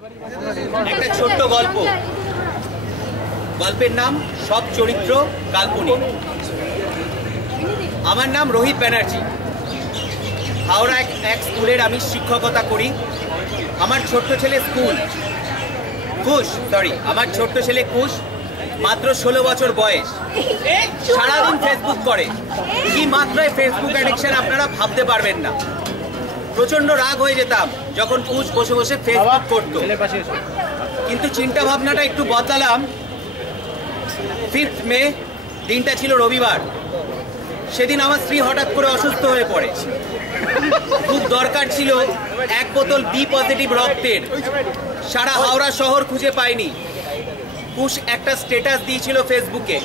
একটা ছোট্ট গল্প, গল্পের নাম সব চরিত্র কাল্পনিক। আমার নাম রোহিত ব্যানার্জি। হাওড়া এক স্কুলের আমি শিক্ষকতা করি। আমার ছোট্ট ছেলে কুশ, মাত্র 16 বছর বয়স। সারাদিন ফেসবুক করে। কি মাত্রায় ফেসবুক অ্যাডিকশন আপনারা ভাবতে পারবেন না। প্রচন্ড রাগ হয়ে যেতাম যখন কুশ বসে বসে ফেসবুক করতো, কিন্তু চিন্তা ভাবনাটা একটু বদলালাম। 5 মে দিনটা ছিল রবিবার। সেদিন আমার স্ত্রী হঠাৎ করে অসুস্থ হয়ে পড়ে। খুব দরকার ছিল 1 বোতল বি পজিটিভ রক্তের। সারা হাওড়া শহর খুঁজে পায়নি। কুশ একটা স্ট্যাটাস দিয়েছিল ফেসবুকে,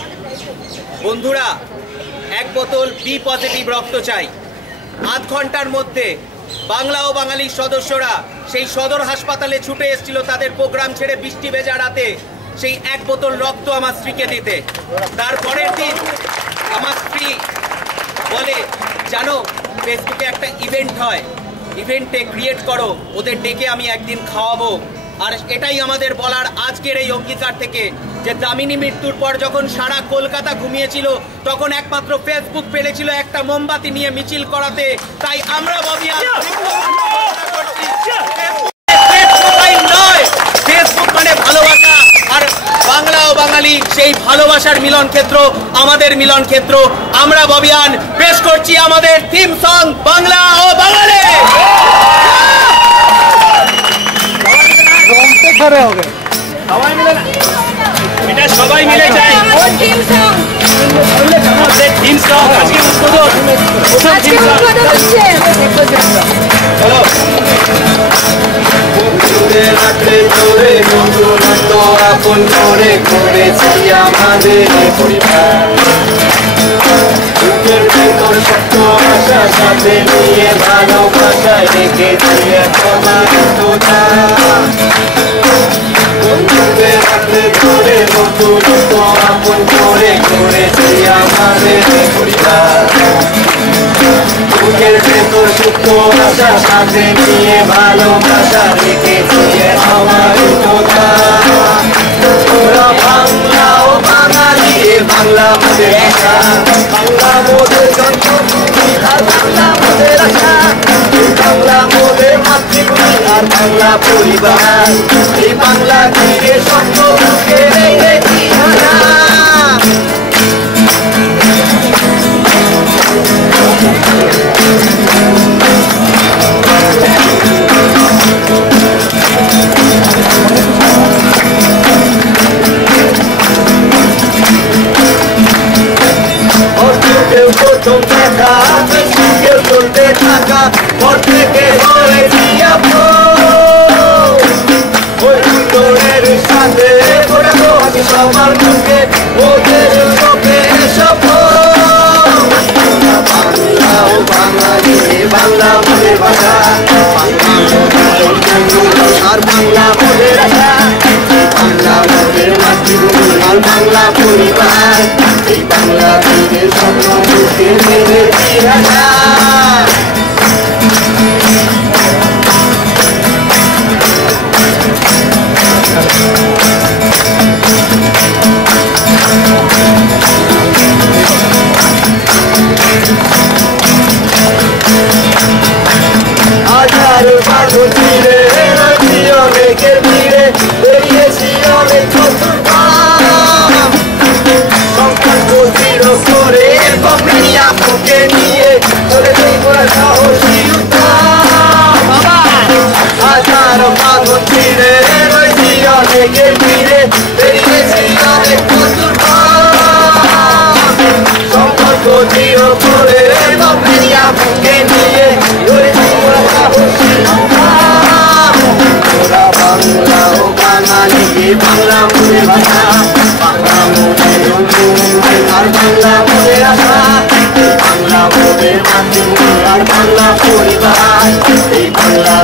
বন্ধুরা 1 বোতল বি পজিটিভ রক্ত চাই। আধ ঘন্টার মধ্যে বাংলা ও বাঙালির সদস্যরা সেই সদর হাসপাতালে ছুটে এসেছিল তাদের প্রোগ্রাম ছেড়ে বৃষ্টি ভেজা রাতে সেই 1 বোতল রক্ত আমার স্ত্রীকে দিতে। তারপরের দিন আমার স্ত্রী বলে, জানো ফেসবুকে একটা ইভেন্ট হয়, ইভেন্টে ক্রিয়েট করো, ওদের ডেকে আমি একদিন খাওয়াবো। আর এটাই আমাদের বলার আজকের এই অঙ্গীকার থেকে, যে দামিনী মৃত্যুর পর যখন সারা কলকাতা ঘুমিয়েছিল তখন একমাত্র ফেসবুক পেরেছিল একটা মোমবাতি নিয়ে মিছিল করাতে। তাই আমরা ভাবি ফেসবুক মানে ভালোবাসা, আর বাংলা ও বাঙালি সেই ভালোবাসার মিলন ক্ষেত্র, আমাদের মিলন ক্ষেত্র। আমরা ববিয়ান পেশ করছি আমাদের থিম সং বাংলা ও বাঙালি। সবাই মিলে চাই থিম সং আজকে উদ্বোধন। চলো আপন করে করেছি আমাদের পরিবার, সত্য আশা সাথে নিয়ে ভালোবাসায় রেখেছি বন্ধুদের রাখলে ধরে নতুনত্ব আপন করে করেছি আমাদের পরিবার। বুকের ভেতর সত্য আশা সাথে নিয়ে ভালোবাসা রেখেছি আমার কথা। তোরা বাংলা ও বাঙালি, বাংলা মোদের আশা, বাংলা মোদের জন্মভূমি আর বাংলা মোদের আশা, বাংলা মোদের মাতৃভূমি আর বাংলা পরিবার। এই বাংলা থেকে স্বপ্ন বুকে রেখেছি আমরা। প্রথম দেখা কেউ চলতে থাকা পর থেকে হয়েছি ওই সুন্দরের সাথে ঘোরানো হাসি সবার মুখে ওদের চোখে সব। বাংলা ও বাঙালি, বাংলা মোদের ভাষা, আর বাংলা মোদের আশা, বাংলা মোদের মাতৃভূমি আর বাংলা পরিবার। এই বাংলা থেকে স্বপ্ন বুকে রেখেছি আশা। হাজার পাগল তীরে রয়েছি অনেকের ভিড়ে, বেরিয়েছি অনেক নতুন সংকল্প দৃঢ় করে কমিয়া বুকে নিয়ে চলেছি সাহসী উদ্যম। হাজার পাগল তীরে রয়েছি অনেকের ভিড়ে, বেরিয়েছি অনেক নতুন সংকল্প দৃঢ় করে কমিয়া বুকে নিয়ে চলেছি সাহসী উদ্যম। তোরা বাংলা ও বাঙালি, বাংলা মোদের ভাষা, বাংলা মোদের আর বাংলা মোদের আশা, বাংলা মোদের মাতৃভূমি আর বাংলা পরিবার। এই বাংলা